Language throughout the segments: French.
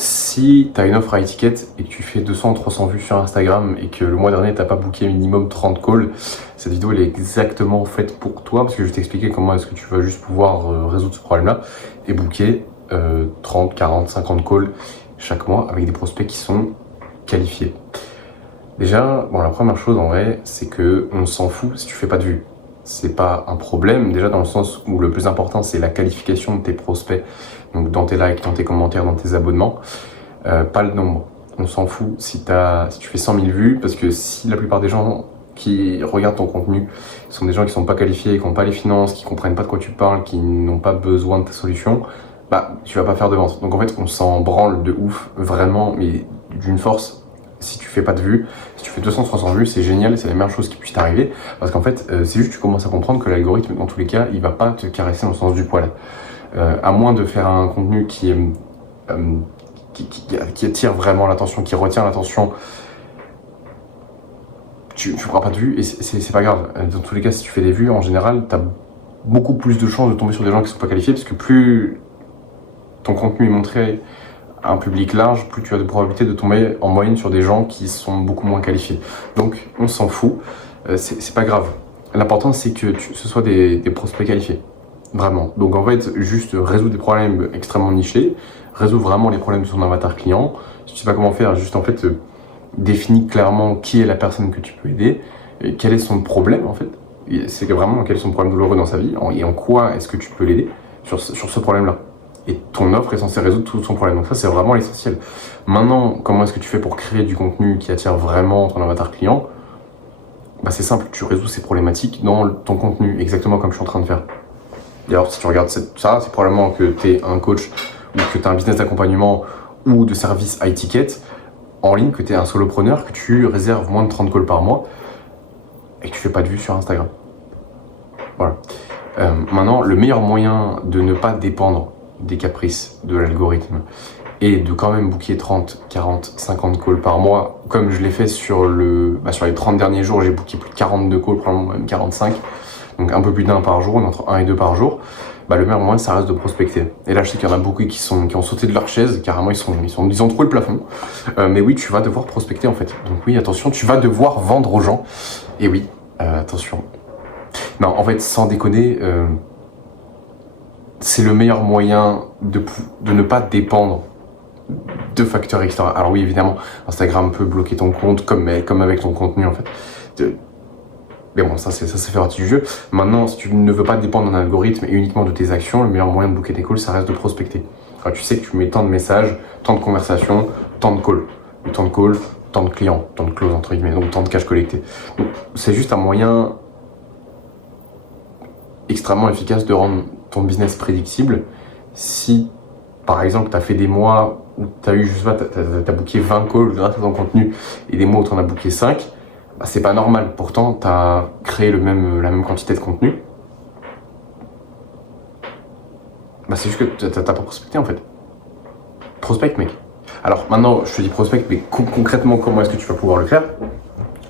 Si tu as une offre à étiquette et que tu fais 200-300 vues sur Instagram et que le mois dernier tu n'as pas booké minimum 30 calls, cette vidéo elle est exactement faite pour toi parce que je vais t'expliquer comment est-ce que tu vas juste pouvoir résoudre ce problème-là et booker 30, 40, 50 calls chaque mois avec des prospects qui sont qualifiés. Déjà, bon, la première chose en vrai, c'est que on s'en fout si tu fais pas de vues. C'est pas un problème, déjà dans le sens où le plus important c'est la qualification de tes prospects, donc dans tes likes, dans tes commentaires, dans tes abonnements, pas le nombre. On s'en fout si tu fais 100 000 vues, parce que si la plupart des gens qui regardent ton contenu sont des gens qui sont pas qualifiés, qui n'ont pas les finances, qui comprennent pas de quoi tu parles, qui n'ont pas besoin de ta solution, bah tu vas pas faire de vente. Donc en fait on s'en branle de ouf, vraiment, mais d'une force. Si tu fais pas de vues, si tu fais 200-300 vues, c'est génial, c'est la meilleure chose qui puisse t'arriver. Parce qu'en fait, c'est juste que tu commences à comprendre que l'algorithme, dans tous les cas, il va pas te caresser dans le sens du poil. À moins de faire un contenu qui attire vraiment l'attention, qui retient l'attention, tu feras pas de vues et c'est pas grave. Dans tous les cas, si tu fais des vues, en général, tu as beaucoup plus de chances de tomber sur des gens qui sont pas qualifiés, parce que plus ton contenu est montré un public large, plus tu as de probabilité de tomber en moyenne sur des gens qui sont beaucoup moins qualifiés. Donc on s'en fout, c'est pas grave. L'important c'est que ce soit des prospects qualifiés, vraiment. Donc en fait, juste résoudre des problèmes extrêmement nichés, résoudre vraiment les problèmes de ton avatar client. Si tu sais pas comment faire, juste en fait définis clairement qui est la personne que tu peux aider, et quel est son problème en fait. C'est vraiment quel est son problème douloureux dans sa vie, et en quoi est-ce que tu peux l'aider sur ce problème-là. Et ton offre est censée résoudre tout son problème. Donc ça, c'est vraiment l'essentiel. Maintenant, comment est-ce que tu fais pour créer du contenu qui attire vraiment ton avatar client? Bah, c'est simple, tu résous ces problématiques dans ton contenu, exactement comme je suis en train de faire. D'ailleurs, si tu regardes ça, c'est probablement que tu es un coach ou que tu as un business d'accompagnement ou de service à étiquette en ligne, que tu es un solopreneur, que tu réserves moins de 30 calls par mois et que tu fais pas de vues sur Instagram. Voilà. Maintenant, le meilleur moyen de ne pas dépendre des caprices de l'algorithme et de quand même booker 30, 40, 50 calls par mois, comme je l'ai fait sur les 30 derniers jours, j'ai booké plus de 42 calls, probablement même 45, donc un peu plus d'un par jour, entre 1 et 2 par jour. Bah, le meilleur moyen, ça reste de prospecter. Et là, je sais qu'il y en a beaucoup qui ont sauté de leur chaise, carrément, ils ont trouvé le plafond. Mais oui, tu vas devoir prospecter en fait. Donc oui, attention, tu vas devoir vendre aux gens. Et oui, attention. Non, en fait, sans déconner, c'est le meilleur moyen de ne pas dépendre de facteurs extérieurs. Alors oui, évidemment, Instagram peut bloquer ton compte comme avec ton contenu en fait. Mais bon, ça c'est fait partie du jeu. Maintenant, si tu ne veux pas dépendre d'un algorithme et uniquement de tes actions, le meilleur moyen de booker tes calls, ça reste de prospecter. Alors, tu sais que tu mets tant de messages, tant de conversations, tant de calls. Et tant de calls, tant de clients, tant de closes entre guillemets, donc tant de cash collecté. Donc c'est juste un moyen extrêmement efficace de rendre ton business prédictible. Si par exemple tu as fait des mois où tu as eu, je sais pas, t'as booké 20 calls grâce à ton contenu et des mois où tu en as booké 5, bah, c'est pas normal. Pourtant tu as créé la même quantité de contenu. Bah, c'est juste que t'as pas prospecté en fait. Prospect mec. Alors maintenant je te dis prospect, mais concrètement comment est-ce que tu vas pouvoir le faire?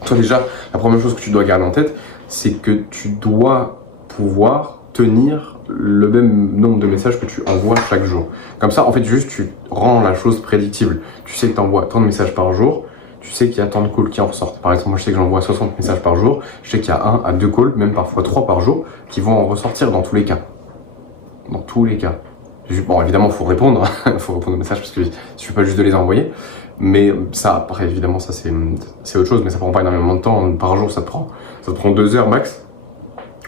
Toi déjà, la première chose que tu dois garder en tête, c'est que tu dois pouvoir tenir le même nombre de messages que tu envoies chaque jour. Comme ça, en fait, juste tu rends la chose prédictible. Tu sais que tu envoies tant de messages par jour, tu sais qu'il y a tant de calls qui en ressortent. Par exemple, moi je sais que j'envoie 60 messages par jour, je sais qu'il y a 1 à 2 calls, même parfois 3 par jour, qui vont en ressortir dans tous les cas. Dans tous les cas. Bon, évidemment, il faut répondre, il faut répondre aux messages parce que il suffit pas juste de les envoyer. Mais ça, après, évidemment, ça c'est autre chose, mais ça prend pas énormément de temps. Par jour, ça te prend 2 heures max.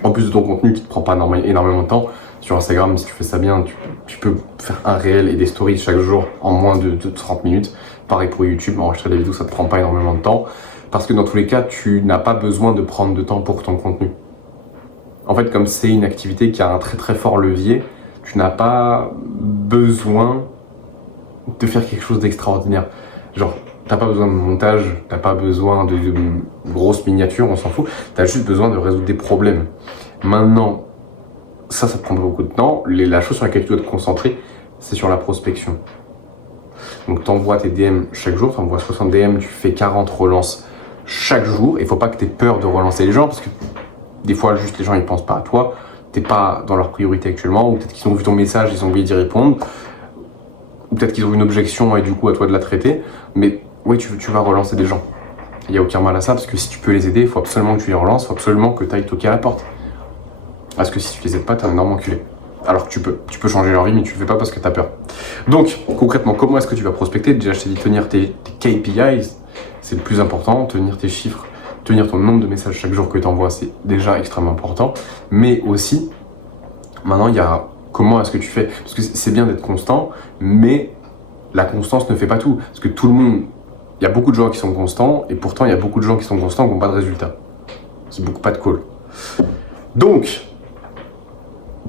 En plus de ton contenu qui te prend pas énormément de temps. Sur Instagram, si tu fais ça bien, tu peux faire un réel et des stories chaque jour en moins de 30 minutes. Pareil pour YouTube, enregistrer des vidéos, ça te prend pas énormément de temps. Parce que dans tous les cas, tu n'as pas besoin de prendre de temps pour ton contenu. En fait, comme c'est une activité qui a un très très fort levier, tu n'as pas besoin de faire quelque chose d'extraordinaire. Genre, t'as pas besoin de montage, t'as pas besoin de grosses miniatures, on s'en fout. T'as juste besoin de résoudre des problèmes. Maintenant, ça prend pas beaucoup de temps. La chose sur laquelle tu dois te concentrer, c'est sur la prospection. Donc t'envoies tes DM chaque jour, t'envoies 60 DM, tu fais 40 relances chaque jour. Il faut pas que t'aies peur de relancer les gens, parce que des fois, juste les gens ils pensent pas à toi, t'es pas dans leur priorité actuellement, ou peut-être qu'ils ont vu ton message, ils ont oublié d'y répondre. ou peut-être qu'ils ont une objection et du coup à toi de la traiter, mais oui, tu vas relancer des gens. Il n'y a aucun mal à ça, parce que si tu peux les aider, il faut absolument que tu les relances, il faut absolument que tu ailles toquer à la porte. Parce que si tu les aides pas, t'es un énorme enculé. Alors que tu peux changer leur vie, mais tu le fais pas parce que t'as peur. Donc, concrètement, comment est-ce que tu vas prospecter? Déjà, je t'ai dit tenir tes KPIs, c'est le plus important, tenir tes chiffres, tenir ton nombre de messages chaque jour que tu envoies, c'est déjà extrêmement important. Mais aussi, maintenant, il y a comment est-ce que tu fais? Parce que c'est bien d'être constant, mais la constance ne fait pas tout. Parce que tout le monde, il y a beaucoup de gens qui sont constants, et pourtant, il y a beaucoup de gens qui sont constants qui n'ont pas de résultats. C'est beaucoup pas de call. Donc,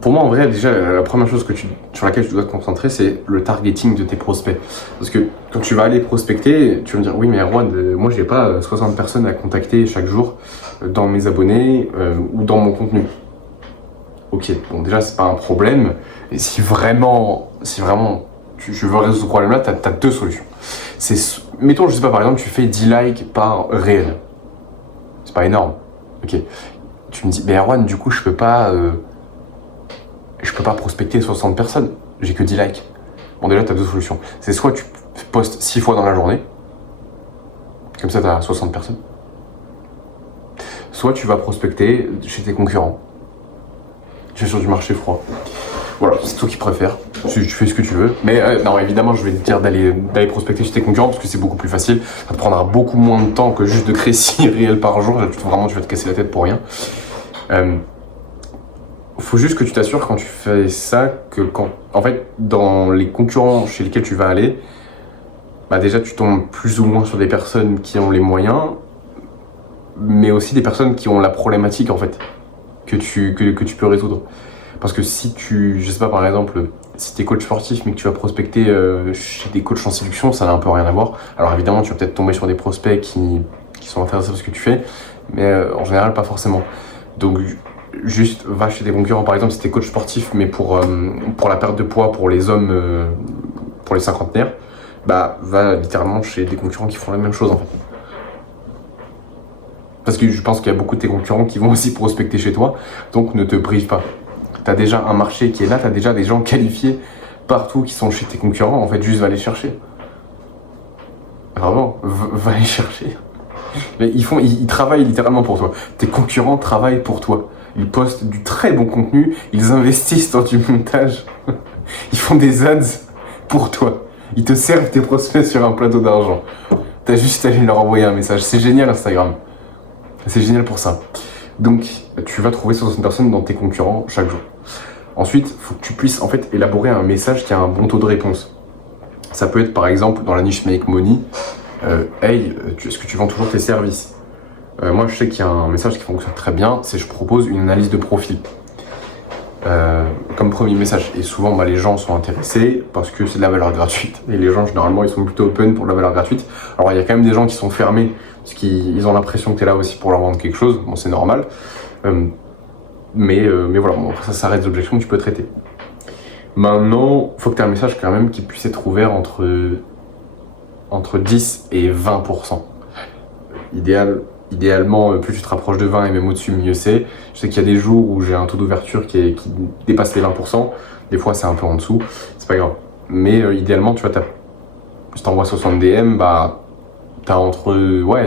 pour moi, en vrai, déjà, la première chose sur laquelle tu dois te concentrer, c'est le targeting de tes prospects. Parce que quand tu vas aller prospecter, tu vas me dire, oui, mais Erwan, moi, j'ai pas 60 personnes à contacter chaque jour dans mes abonnés ou dans mon contenu. Ok, bon, déjà, c'est pas un problème. Et si vraiment tu veux résoudre ce problème-là, t'as deux solutions. Mettons, je sais pas, par exemple, tu fais 10 likes par réel. C'est pas énorme. Ok. Tu me dis, mais Erwan, du coup, je peux pas prospecter 60 personnes, j'ai que 10 likes. Bon, déjà, tu as deux solutions. C'est soit tu postes 6 fois dans la journée, comme ça, tu as 60 personnes. Soit tu vas prospecter chez tes concurrents. Tu es sur du marché froid. Voilà, c'est toi qui préfères. Tu fais ce que tu veux. Mais non, évidemment, je vais te dire d'aller prospecter chez tes concurrents parce que c'est beaucoup plus facile. Ça te prendra beaucoup moins de temps que juste de créer 6 réels par jour. Vraiment, tu vas te casser la tête pour rien. Faut juste que tu t'assures quand tu fais ça que en fait, dans les concurrents chez lesquels tu vas aller, bah déjà tu tombes plus ou moins sur des personnes qui ont les moyens, mais aussi des personnes qui ont la problématique en fait que tu peux résoudre. Parce que si je sais pas, par exemple, si t'es coach sportif mais que tu vas prospecter chez des coachs en séduction, ça n'a un peu rien à voir. Alors évidemment, tu vas peut-être tomber sur des prospects qui sont intéressés par ce que tu fais, mais en général pas forcément. Donc juste va chez des concurrents, par exemple si t'es coach sportif mais pour la perte de poids pour les hommes, pour les cinquantenaires, bah va littéralement chez des concurrents qui font la même chose en fait. Parce que je pense qu'il y a beaucoup de tes concurrents qui vont aussi prospecter chez toi, donc ne te prive pas. T'as déjà un marché qui est là, t'as déjà des gens qualifiés partout qui sont chez tes concurrents, en fait juste va les chercher. Vraiment, va les chercher. Mais ils travaillent littéralement pour toi. Tes concurrents travaillent pour toi. Ils postent du très bon contenu, ils investissent dans du montage, ils font des ads pour toi. Ils te servent tes prospects sur un plateau d'argent. T'as juste à aller leur envoyer un message. C'est génial Instagram. C'est génial pour ça. Donc, tu vas trouver 60 personnes dans tes concurrents chaque jour. Ensuite, il faut que tu puisses en fait élaborer un message qui a un bon taux de réponse. Ça peut être par exemple dans la niche Make Money. Hey, est-ce que tu vends toujours tes services? Moi, je sais qu'il y a un message qui fonctionne très bien, c'est je propose une analyse de profil. Comme premier message. Et souvent, les gens sont intéressés parce que c'est de la valeur gratuite. Et les gens, généralement, ils sont plutôt open pour de la valeur gratuite. Alors, il y a quand même des gens qui sont fermés parce qu'ils ont l'impression que tu es là aussi pour leur vendre quelque chose. Bon, c'est normal. Mais voilà, bon, ça reste des objections que tu peux traiter. Maintenant, il faut que tu aies un message quand même qui puisse être ouvert entre 10 et 20%. Idéalement, plus tu te rapproches de 20 et même au-dessus, mieux c'est. Je sais qu'il y a des jours où j'ai un taux d'ouverture qui dépasse les 20%. Des fois, c'est un peu en dessous. C'est pas grave. Mais idéalement, tu vois, si t'envoies 60 DM, bah, t'as entre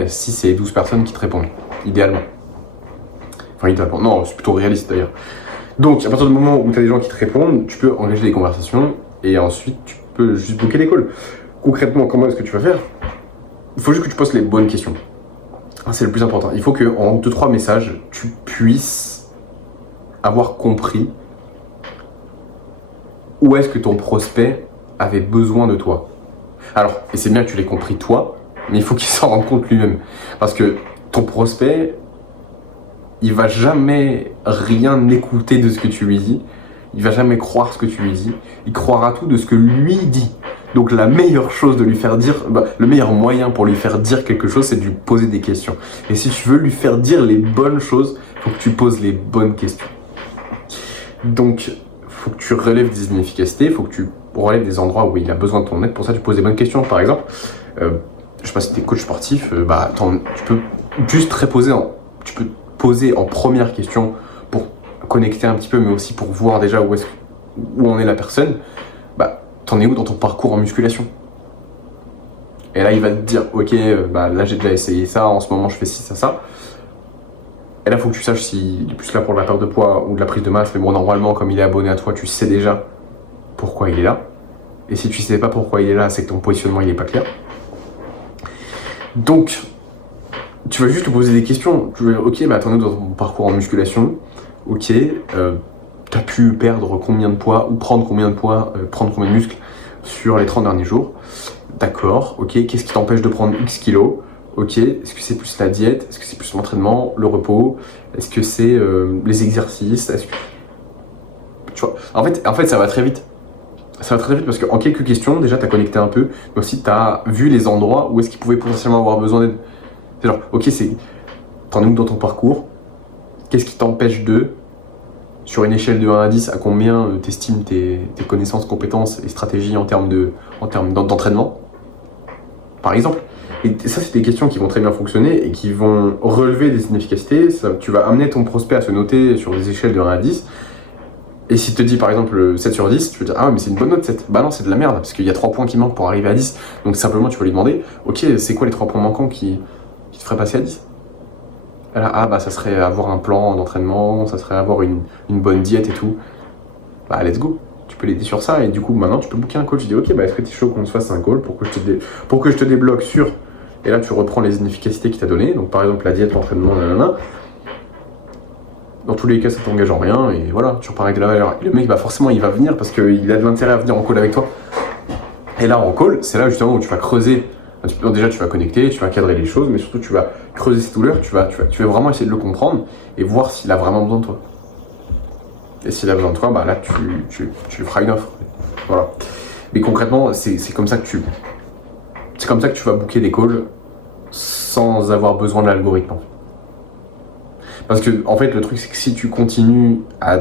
6 et 12 personnes qui te répondent. Idéalement. Enfin, idéalement. Non, c'est plutôt réaliste d'ailleurs. Donc, à partir du moment où t'as des gens qui te répondent, tu peux engager des conversations et ensuite, tu peux juste booker les calls. Concrètement, comment est-ce que tu vas faire? Il faut juste que tu poses les bonnes questions. C'est le plus important. Il faut qu'en 2-3 messages, tu puisses avoir compris où est-ce que ton prospect avait besoin de toi. Alors, et c'est bien que tu l'aies compris toi, mais il faut qu'il s'en rende compte lui-même. Parce que ton prospect, il va jamais rien écouter de ce que tu lui dis. Il va jamais croire ce que tu lui dis. Il croira tout de ce que lui dit. Donc la meilleure chose de lui faire dire, le meilleur moyen pour lui faire dire quelque chose, c'est de lui poser des questions. Et si tu veux lui faire dire les bonnes choses, il faut que tu poses les bonnes questions. Donc, il faut que tu relèves des inefficacités, il faut que tu relèves des endroits où il a besoin de ton aide. Pour ça, tu poses des bonnes questions. Par exemple, je sais pas si tu es coach sportif, tu peux juste tu peux poser en première question pour connecter un petit peu, mais aussi pour voir déjà où en est la personne. t'en es où dans ton parcours en musculation? Et là, il va te dire, ok, là j'ai déjà essayé ça, en ce moment je fais ci, ça. Et là, il faut que tu saches s'il est plus là pour la perte de poids ou de la prise de masse. Mais bon, normalement, comme il est abonné à toi, tu sais déjà pourquoi il est là. Et si tu sais pas pourquoi il est là, c'est que ton positionnement il est pas clair. Donc, tu vas juste te poser des questions. Tu vas, ok, t'en es dans ton parcours en musculation. Ok, t'as pu perdre combien de poids ou prendre combien de poids, prendre combien de muscles sur les 30 derniers jours. D'accord, ok, qu'est-ce qui t'empêche de prendre X kilos? Ok, est-ce que c'est plus la diète? Est-ce que c'est plus l'entraînement, le repos? Est-ce que c'est les exercices? Est-ce que... Tu vois, en fait, ça va très vite. Ça va très vite parce qu'en quelques questions, déjà, tu as connecté un peu, mais aussi tu as vu les endroits où est-ce qu'il pouvait potentiellement avoir besoin d'aide. C'est genre, ok, t'en es où dans ton parcours? Qu'est-ce qui t'empêche de, sur une échelle de 1 à 10, à combien t'estimes tes connaissances, compétences et stratégies en termes d'entraînement, par exemple? Et ça, c'est des questions qui vont très bien fonctionner et qui vont relever des inefficacités. Tu vas amener ton prospect à se noter sur des échelles de 1 à 10. Et s'il te dit par exemple 7 sur 10, tu vas dire ah ouais, mais c'est une bonne note 7. Bah non, c'est de la merde parce qu'il y a 3 points qui manquent pour arriver à 10. Donc simplement, tu vas lui demander ok, c'est quoi les 3 points manquants qui te feraient passer à 10? Et là, ça serait avoir un plan d'entraînement, ça serait avoir une bonne diète et tout. Bah let's go. Tu peux l'aider sur ça et du coup maintenant tu peux booker un coach. Tu dis ok, est-ce que tu es chaud qu'on se fasse un call pour que je te débloque sur. Et là tu reprends les inefficacités qu'il t'a donné. Donc par exemple la diète, l'entraînement, nanana. Dans tous les cas, ça t'engage en rien et voilà, tu repars avec de la valeur. Et le mec, forcément, il va venir parce qu'il a de l'intérêt à venir en call avec toi. Et là, en call, c'est là justement où tu vas creuser. Déjà, tu vas connecter, tu vas cadrer les choses, mais surtout, tu vas creuser ses douleurs, tu vas vraiment essayer de le comprendre et voir s'il a vraiment besoin de toi. Et s'il a besoin de toi, là, tu lui feras une offre. Voilà. Mais concrètement, c'est comme ça que tu vas booker des calls sans avoir besoin de l'algorithme. En fait. Parce que, en fait, le truc, c'est que si tu continues à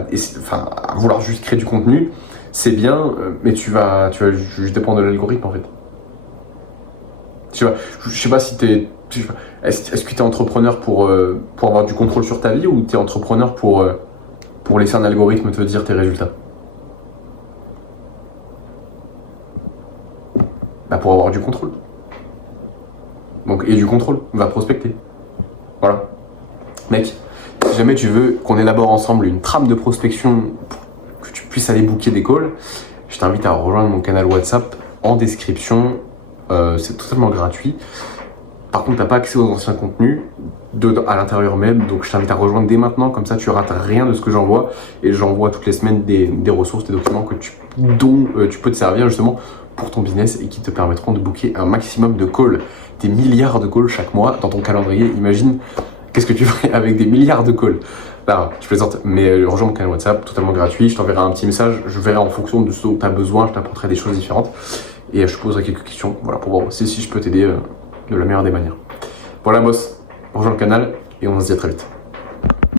vouloir juste créer du contenu, c'est bien, mais tu vas juste dépendre de l'algorithme, en fait. Tu vois, je sais pas si t'es... Est-ce que t'es entrepreneur pour avoir du contrôle sur ta vie ou t'es entrepreneur pour laisser un algorithme te dire tes résultats? Pour avoir du contrôle. Donc, et du contrôle, on va prospecter. Voilà. Mec, si jamais tu veux qu'on élabore ensemble une trame de prospection pour que tu puisses aller booker des calls, je t'invite à rejoindre mon canal WhatsApp en description. C'est totalement gratuit. Par contre, tu n'as pas accès aux anciens contenus à l'intérieur même, donc je t'invite à rejoindre dès maintenant, comme ça tu rates rien de ce que j'envoie. Et j'envoie toutes les semaines des ressources, des documents dont tu peux te servir justement pour ton business et qui te permettront de booker un maximum de calls, des milliards de calls chaque mois dans ton calendrier. Imagine, qu'est-ce que tu ferais avec des milliards de calls? Là, je plaisante, mais rejoins mon canal WhatsApp, totalement gratuit. Je t'enverrai un petit message, je verrai en fonction de ce dont tu as besoin, je t'apporterai des choses différentes. Et je te poserai quelques questions, voilà, pour voir si je peux t'aider de la meilleure des manières. Voilà, boss, rejoins le canal et on se dit à très vite.